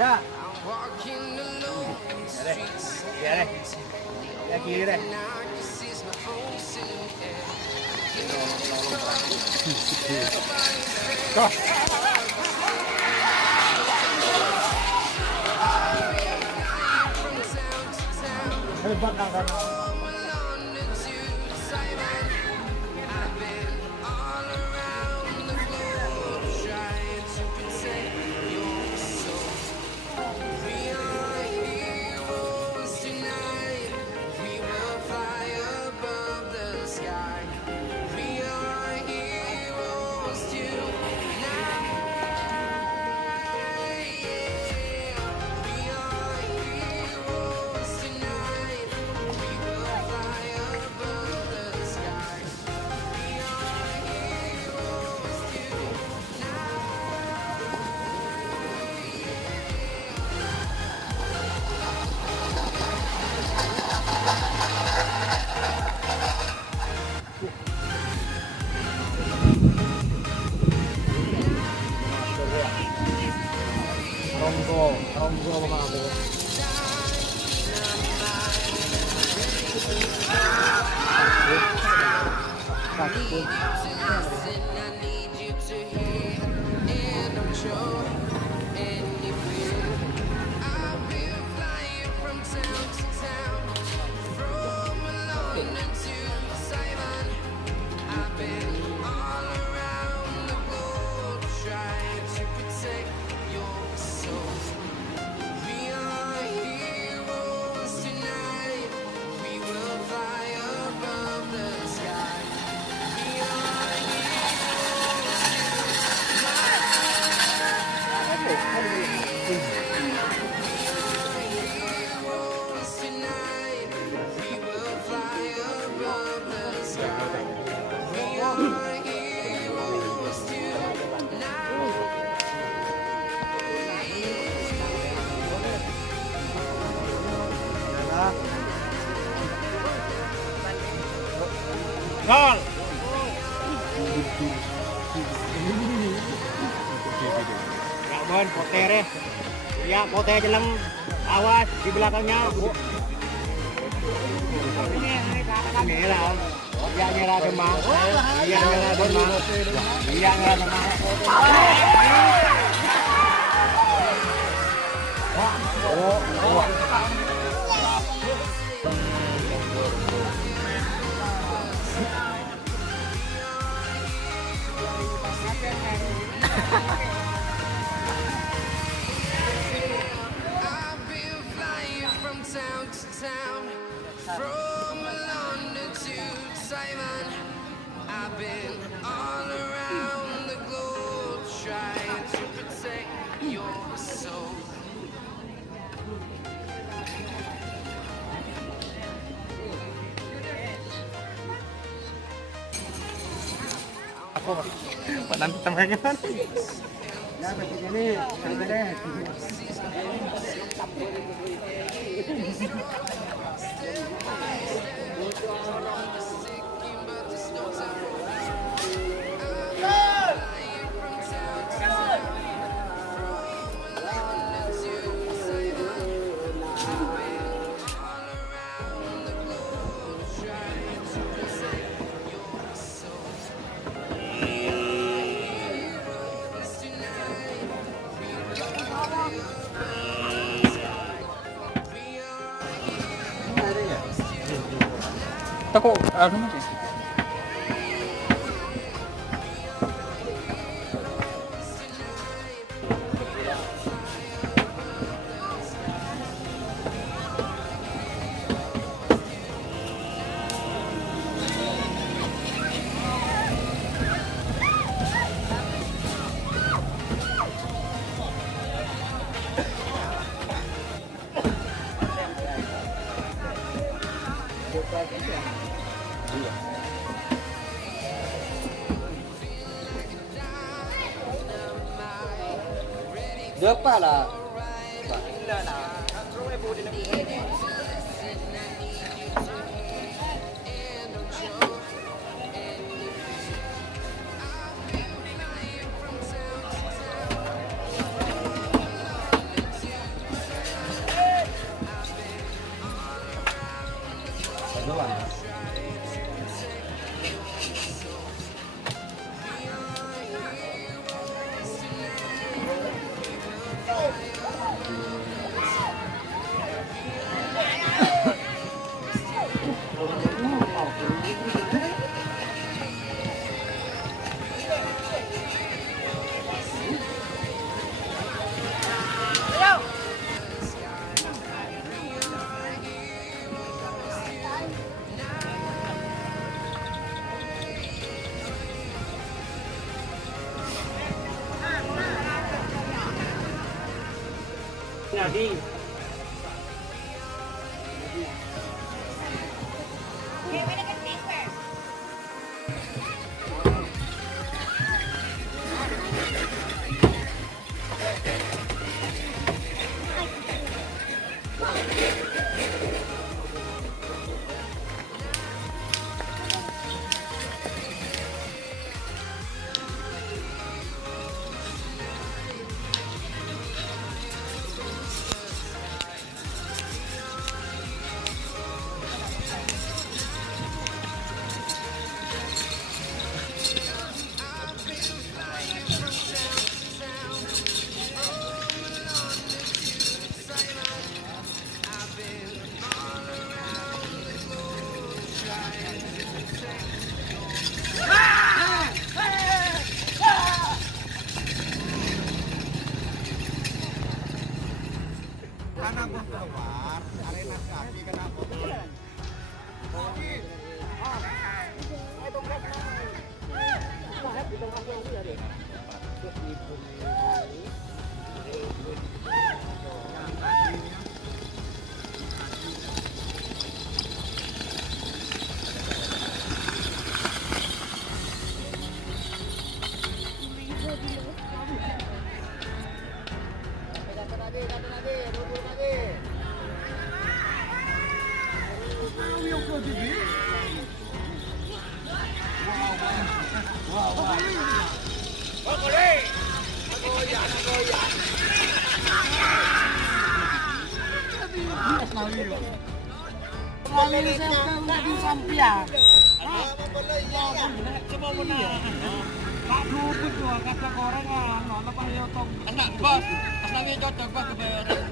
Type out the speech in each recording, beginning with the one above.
Ya. Đây. Kìa đây. Ra kia đây. Rồi. Hãy subscribe cho kênh Ghiền Mì Gõ để không bỏ lỡ những video hấp dẫn. Tonggo mga ako. Gol. Ya, Potere. Ya, Potere jelang. Awas di belakangnya. Ini lah. Dia nyerah demam. Dia nyerah demam. Dia nyerah demam. Oh. I've been flying from town to town, from London to Taiwan. I've been all around the globe trying to protect your soul. Ako, panantang ka yan. Ya, begini, begini. Tako, ano mo siya? Depan lah. Nadi. Karena aku keluar, arena kaki kenapa? Anak bos, pas lagi cocok bos kebayaran.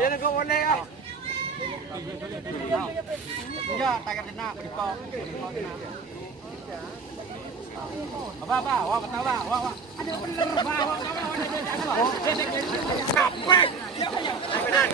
Ini kok boleh ya? Ya, tagar kena diko. Apa? Wah, kata wah. Ada bener, wah. Capek. Benar.